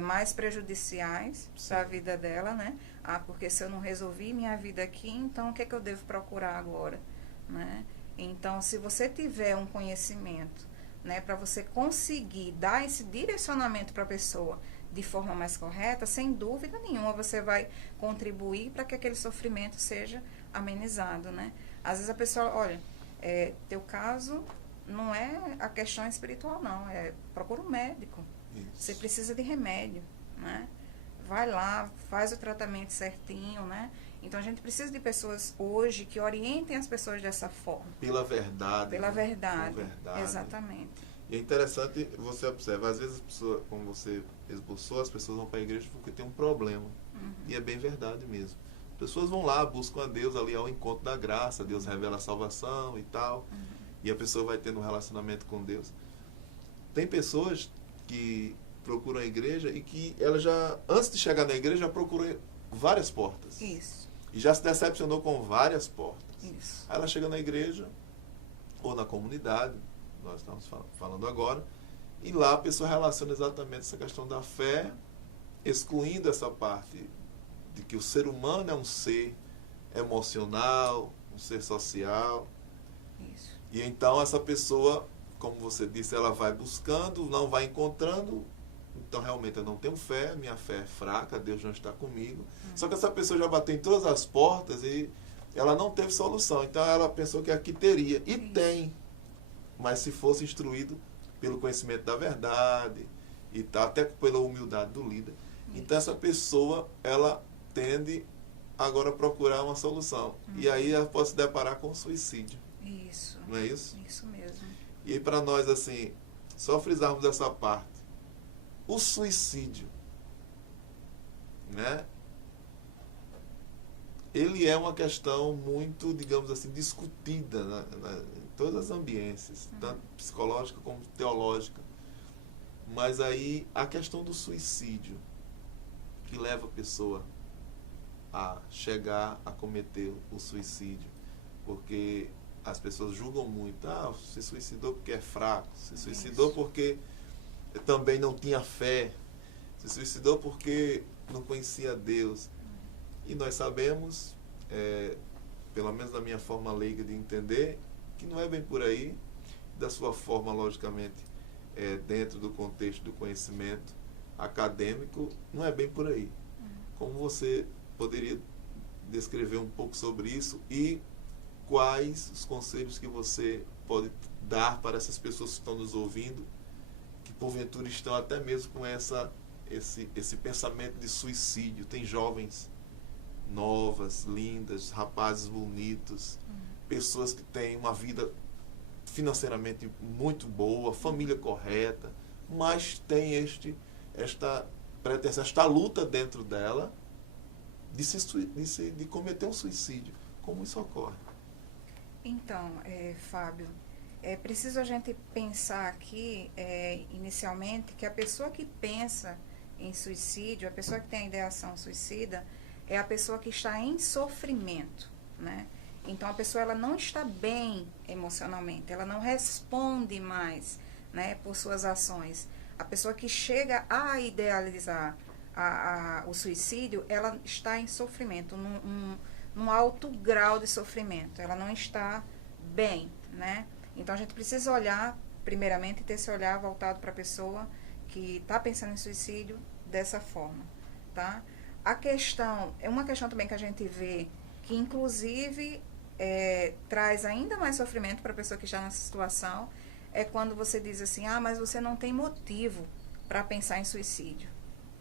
mais prejudiciais para a vida dela, né? Ah, porque se eu não resolvi minha vida aqui, então o que é que eu devo procurar agora, né? Então, se você tiver um conhecimento, né, para você conseguir dar esse direcionamento para a pessoa de forma mais correta, sem dúvida nenhuma você vai contribuir para que aquele sofrimento seja amenizado, né? Às vezes a pessoa, olha, teu caso não é a questão espiritual, não, procura um médico. Isso. Você precisa de remédio, né? Vai lá, faz o tratamento certinho, né? Então a gente precisa de pessoas hoje que orientem as pessoas dessa forma. Pela verdade. Pela verdade. Pela verdade. Exatamente. E é interessante você observar, às vezes as pessoas, como você esboçou, as pessoas vão para a igreja porque tem um problema. Uhum. E é bem verdade mesmo. As pessoas vão lá, buscam a Deus ali ao encontro da graça, Deus revela a salvação e tal. Uhum. E a pessoa vai tendo um relacionamento com Deus. Tem pessoas que procuram a igreja e que ela já, antes de chegar na igreja, já procurou várias portas. Isso. E já se decepcionou com várias portas. Isso. Aí ela chega na igreja, ou na comunidade, nós estamos falando agora, e lá a pessoa relaciona exatamente essa questão da fé, excluindo essa parte de que o ser humano é um ser emocional, um ser social. Isso. E então essa pessoa, como você disse, ela vai buscando, não vai encontrando. Então realmente eu não tenho fé, minha fé é fraca, Deus não está comigo. Só que essa pessoa já bateu em todas as portas e ela não teve solução. Então ela pensou que aqui teria. E tem. Mas se fosse instruído pelo conhecimento da verdade, e tá, até pela humildade do líder. Então essa pessoa, ela tende agora a procurar uma solução. E aí ela pode se deparar com suicídio. Isso. Não é isso? Isso mesmo. E aí para nós, assim, só frisarmos essa parte. O suicídio, né? Ele é uma questão muito, digamos assim, discutida em todas as ambiências, tanto psicológica como teológica. Mas aí a questão do suicídio, que leva a pessoa a chegar a cometer o suicídio, porque as pessoas julgam muito, se suicidou porque é fraco, se suicidou porque também não tinha fé, se suicidou porque não conhecia Deus. E nós sabemos, pelo menos da minha forma leiga de entender, que não é bem por aí, da sua forma, logicamente, dentro do contexto do conhecimento acadêmico, não é bem por aí. Como você poderia descrever um pouco sobre isso e quais os conselhos que você pode dar para essas pessoas que estão nos ouvindo, que porventura estão até mesmo com esse pensamento de suicídio? Tem jovens novas, lindas, rapazes bonitos, pessoas que têm uma vida financeiramente muito boa, família correta, mas tem esta pretensão, esta luta dentro dela de cometer um suicídio. Como isso ocorre? Então, Fábio, é preciso a gente pensar aqui, inicialmente, que a pessoa que pensa em suicídio, a pessoa que tem a ideação suicida, é a pessoa que está em sofrimento, né? Então, a pessoa ela não está bem emocionalmente, ela não responde mais, né, por suas ações. A pessoa que chega a idealizar o suicídio, ela está em sofrimento, num alto grau de sofrimento. Ela não está bem, né? Então, a gente precisa olhar, primeiramente, ter esse olhar voltado para a pessoa que está pensando em suicídio dessa forma, tá? É uma questão também que a gente vê que, inclusive, traz ainda mais sofrimento para a pessoa que está nessa situação, é quando você diz assim, mas você não tem motivo para pensar em suicídio,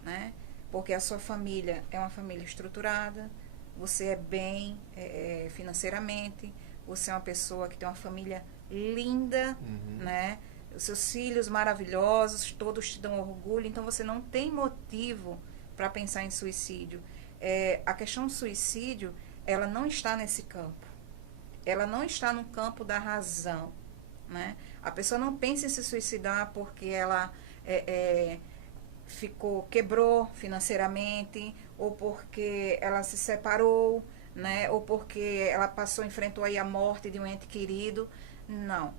né? Porque a sua família é uma família estruturada, você é bem financeiramente, você é uma pessoa que tem uma família linda, né? Os seus filhos maravilhosos, todos te dão orgulho, então você não tem motivo para pensar em suicídio. A questão do suicídio, ela não está nesse campo. Ela não está no campo da razão, né? A pessoa não pensa em se suicidar porque ela quebrou financeiramente, ou porque ela se separou, né? Ou porque ela enfrentou aí a morte de um ente querido. Não.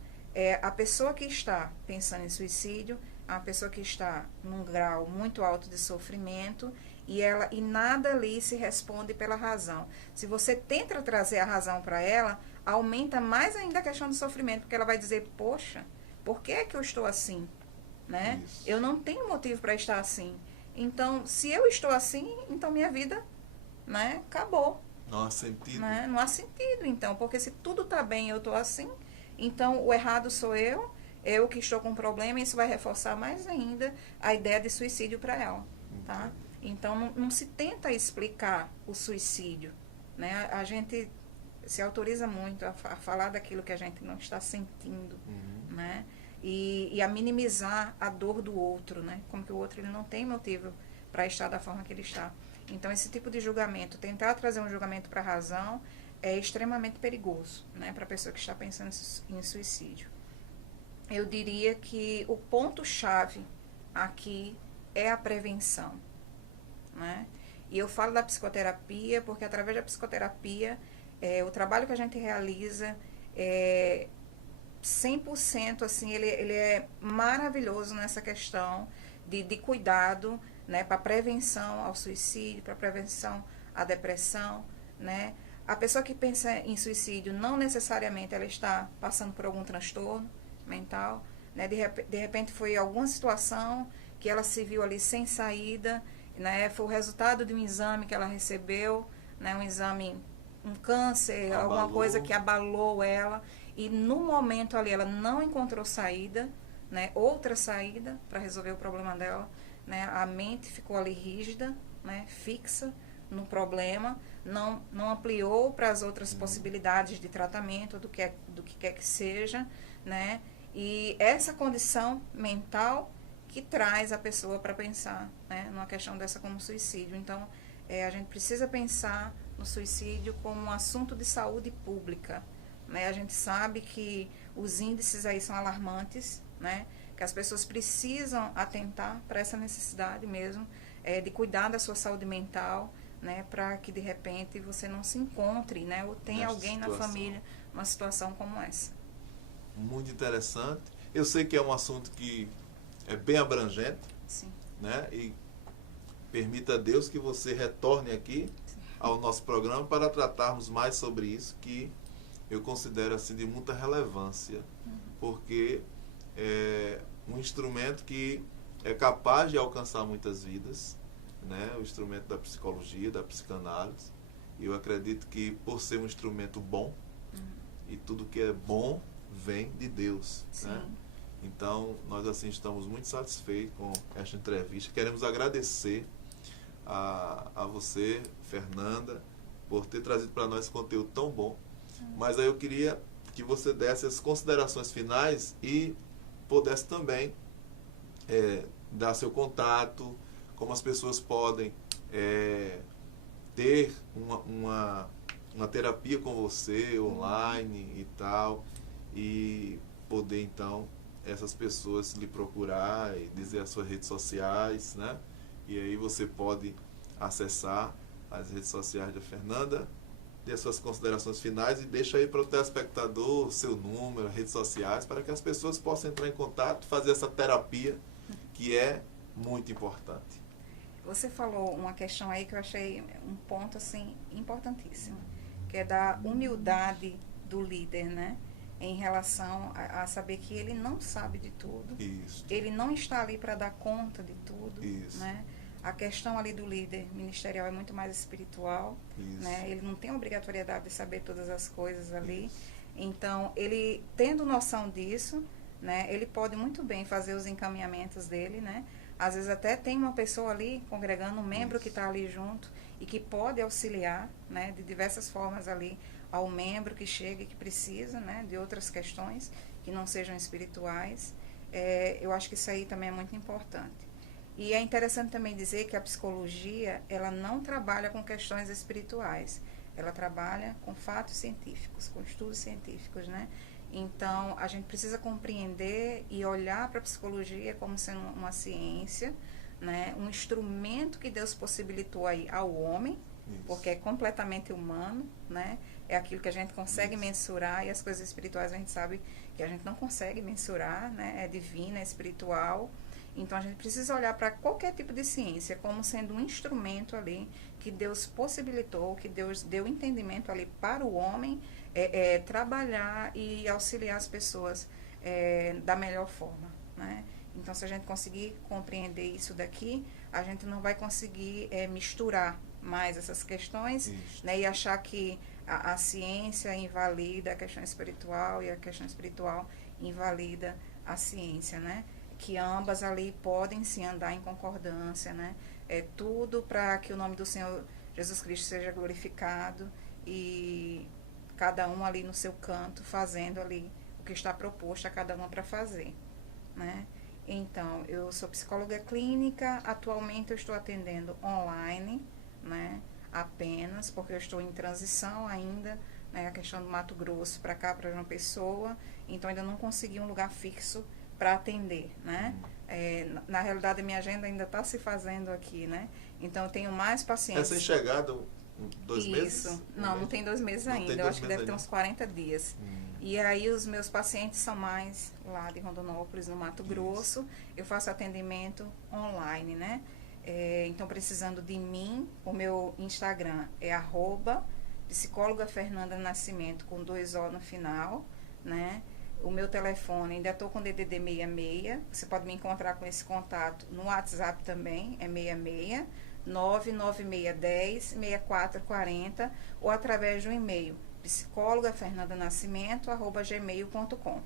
A pessoa que está pensando em suicídio é uma pessoa que está num grau muito alto de sofrimento e nada ali se responde pela razão. Se você tenta trazer a razão para ela, aumenta mais ainda a questão do sofrimento, porque ela vai dizer, poxa, por que é que eu estou assim? Né? Eu não tenho motivo para estar assim. Então, se eu estou assim, então minha vida, né, acabou. Não há sentido. Né? Não há sentido, então, porque se tudo está bem e eu estou assim, então o errado sou eu que estou com um problema, e isso vai reforçar mais ainda a ideia de suicídio para ela. Tá? Então, não se tenta explicar o suicídio. Né? A gente se autoriza muito a falar daquilo que a gente não está sentindo, né? E a minimizar a dor do outro, né? Como que o outro ele não tem motivo para estar da forma que ele está. Então, esse tipo de julgamento, tentar trazer um julgamento para a razão, é extremamente perigoso, né? Para a pessoa que está pensando em suicídio. Eu diria que o ponto-chave aqui é a prevenção, né? E eu falo da psicoterapia porque, através da psicoterapia, o trabalho que a gente realiza 100%, assim, ele é maravilhoso nessa questão de cuidado, né, para prevenção ao suicídio, para prevenção à depressão, né? A pessoa que pensa em suicídio, não necessariamente ela está passando por algum transtorno mental, né? De repente foi alguma situação que ela se viu ali sem saída, né? Foi o resultado de um exame que ela recebeu, né? Um câncer, alguma coisa que abalou ela, e no momento ali ela não encontrou saída, né? Outra saída para resolver o problema dela, né? A mente ficou ali rígida, né? Fixa no problema, não ampliou para as outras possibilidades de tratamento, do que quer que seja, né? E essa condição mental que traz a pessoa para pensar, né, numa questão dessa como suicídio. Então, a gente precisa pensar no suicídio como um assunto de saúde pública, né? A gente sabe que os índices aí são alarmantes, né? Que as pessoas precisam atentar para essa necessidade mesmo de cuidar da sua saúde mental, né? Para que de repente você não se encontre, né? Ou tenha alguém na família numa situação como essa. Muito interessante. Eu sei que é um assunto que é bem abrangente. Sim. Né? E permita a Deus que você retorne aqui ao nosso programa para tratarmos mais sobre isso, que eu considero assim de muita relevância, porque é um instrumento que é capaz de alcançar muitas vidas, né? O instrumento da psicologia, da psicanálise. E eu acredito que, por ser um instrumento bom, e tudo que é bom vem de Deus, né? Então, nós assim estamos muito satisfeitos com esta entrevista. Queremos agradecer a você, Fernanda, por ter trazido para nós esse conteúdo tão bom. Mas aí eu queria que você desse as considerações finais e pudesse também dar seu contato, como as pessoas podem ter uma terapia com você online e tal, e poder então essas pessoas lhe procurar e dizer as suas redes sociais, né? E aí você pode acessar as redes sociais da Fernanda, dê as suas considerações finais e deixa aí para o telespectador seu número, redes sociais, para que as pessoas possam entrar em contato, fazer essa terapia que é muito importante. Você falou uma questão aí que eu achei um ponto assim importantíssimo, que é da humildade do líder, né? Em relação a saber que ele não sabe de tudo, Isso. ele não está ali para dar conta de tudo, Isso. né? A questão ali do líder ministerial é muito mais espiritual, Isso. né? Ele não tem a obrigatoriedade de saber todas as coisas ali. Isso. Então, ele tendo noção disso, né? Ele pode muito bem fazer os encaminhamentos dele, né? Às vezes até tem uma pessoa ali congregando, um membro que está ali junto e que pode auxiliar, né? De diversas formas ali ao membro que chega e que precisa, né? De outras questões que não sejam espirituais. Eu acho que isso aí também é muito importante. E é interessante também dizer que a psicologia, ela não trabalha com questões espirituais. Ela trabalha com fatos científicos, com estudos científicos, né? Então, a gente precisa compreender e olhar para a psicologia como sendo uma ciência, né? Um instrumento que Deus possibilitou aí ao homem, Isso. porque é completamente humano, né? É aquilo que a gente consegue Isso. mensurar, e as coisas espirituais a gente sabe que a gente não consegue mensurar, né? É divina, é espiritual. Então, a gente precisa olhar para qualquer tipo de ciência como sendo um instrumento ali que Deus possibilitou, que Deus deu entendimento ali para o homem trabalhar e auxiliar as pessoas da melhor forma, né? Então, se a gente conseguir compreender isso daqui, a gente não vai conseguir misturar mais essas questões, né? E achar que a ciência invalida a questão espiritual e a questão espiritual invalida a ciência, né? Que ambas ali podem sim andar em concordância, né? É tudo para que o nome do Senhor Jesus Cristo seja glorificado e cada um ali no seu canto fazendo ali o que está proposto a cada uma para fazer, né? Então, eu sou psicóloga clínica, atualmente eu estou atendendo online, né? Apenas, porque eu estou em transição ainda, né? A questão do Mato Grosso para cá, para João Pessoa, então ainda não consegui um lugar fixo para atender, né? Na realidade, a minha agenda ainda está se fazendo aqui, né? Então, eu tenho mais pacientes. Essa chegada 2 meses? Isso. Não tem 2 meses ainda. Eu acho que deve ter uns 40 dias. E aí, os meus pacientes são mais lá de Rondonópolis, no Mato Grosso. Isso. Eu faço atendimento online, né? Então, precisando de mim, o meu Instagram é @psicóloga Fernanda Nascimento, com 2 O no final, né? O meu telefone, ainda estou com DDD 66, você pode me encontrar com esse contato no WhatsApp também, é 66 99610 6440, ou através de um e-mail, psicólogafernandanascimento@gmail.com.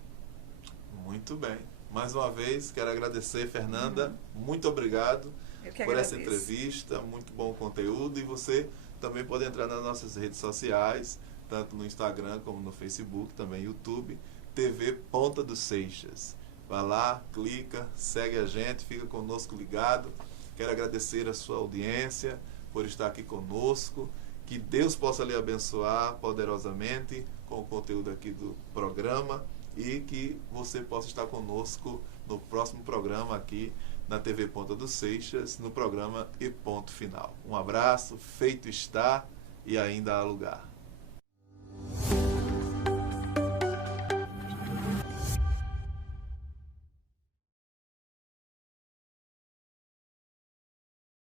Muito bem. Mais uma vez, quero agradecer, Fernanda. Muito obrigado por essa entrevista, muito bom conteúdo. E você também pode entrar nas nossas redes sociais, tanto no Instagram como no Facebook, também YouTube, TV Ponta dos Seixas. Vai lá, clica, segue a gente, fica conosco ligado. Quero agradecer a sua audiência por estar aqui conosco. Que Deus possa lhe abençoar poderosamente com o conteúdo aqui do programa e que você possa estar conosco no próximo programa aqui na TV Ponta dos Seixas, no programa E Ponto Final. Um abraço, feito está e ainda há lugar.